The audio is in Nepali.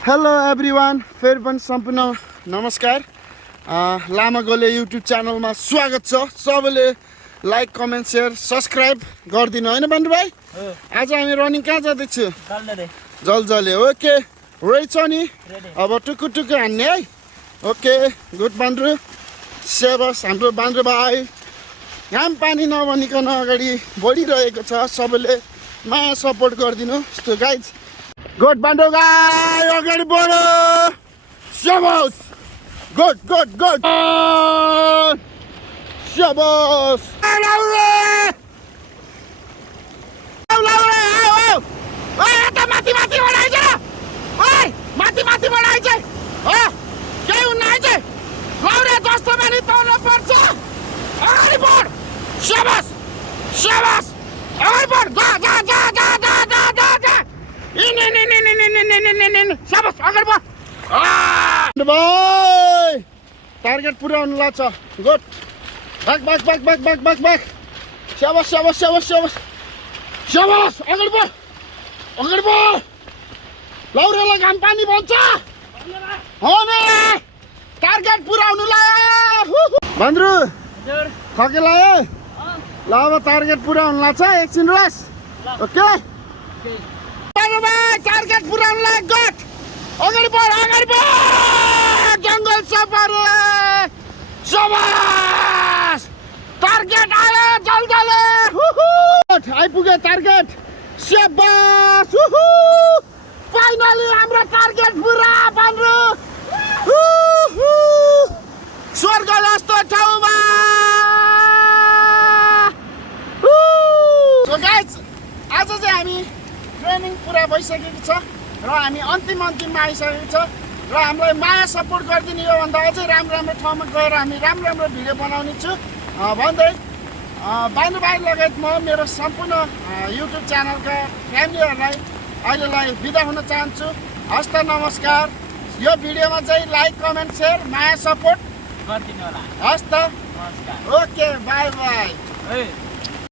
हेलो एभ्रिवान, फेरि पनि सम्पूर्ण नमस्कार। लामा गोले युट्युब च्यानलमा स्वागत छ। सबैले लाइक कमेन्ट सेयर सब्सक्राइब गरिदिनु होइन बन्धु भाइ। आज हामी रनिङ कहाँ जाँदैछु? जलजले। ओके रहेछ नि, अब टुकु टुकु हान्ने है। ओके गुड बन्धु, सेबस हाम्रो बन्धु भाइ। घाम पानी नभनिकन अगाडि बढिरहेको छ, सबैले माया सपोर्ट गरिदिनु। यस्तो गाइज गुड बन्धु गाई, अगाडि बढो। सेबस गुड गुड गुड सेबस। माथि माथि बढाइछ, माथि माथि बढाइछ। केही हुन्न है, लौरे जस्तो पनि तल पर्छ। अगाडि बढ, सेबस सेबस, अगाडि बढ। जा जा जा जा जा जा जा जा। सेबस अगाडि बढ। भाइ टार्गेट पुऱ्याउनु लाग्छ। गुड, बाक बाक बाक बाक बाक बाक बाक। सेबस सेबस सेबस सेबस सेबस, अगाडि बढ अगाडि बढ। लौरेलाई घाम पानी भन्छ हो नि, टार्गेट पुऱ्याउनु लाग्यो। बन्द्रु थके लाग्यो, ल अब टार्गेट पुऱ्याउनु लाग्छ। एकछिन रेस। ओके टार्गेट पुऱ्याउनु लाग्यो। गुड, अगाडि बढ अगाडि बढ। जङ्गल सफारी सबास, टार्गेट आयो जल्दले। आइपुग्यो टार्गेट। सबास, फाइनली हाम्रो टार्गेट पुरा बन्यो। स्वर्ग जस्तो ठाउँमा। सो गाइज आज चाहिँ हामी ट्रेनिङ पुरा भइसकेको छ र हामी अन्तिममा आइसकेको छ र हामीलाई माया सपोर्ट गरिदिने योभन्दा अझै राम्रो ठाउँमा गएर हामी राम्रो भिडियो बनाउने छु भन्दै बानु भाइ लगायत म मेरो सम्पूर्ण युट्युब च्यानलका फ्यामिलीहरूलाई अहिलेलाई बिदा हुन चाहन्छु। हस्त नमस्कार। यो भिडियोमा चाहिँ लाइक कमेन्ट सेयर माया सपोर्ट गरिदिनु होला। हस्त नमस्कार। Okay by by.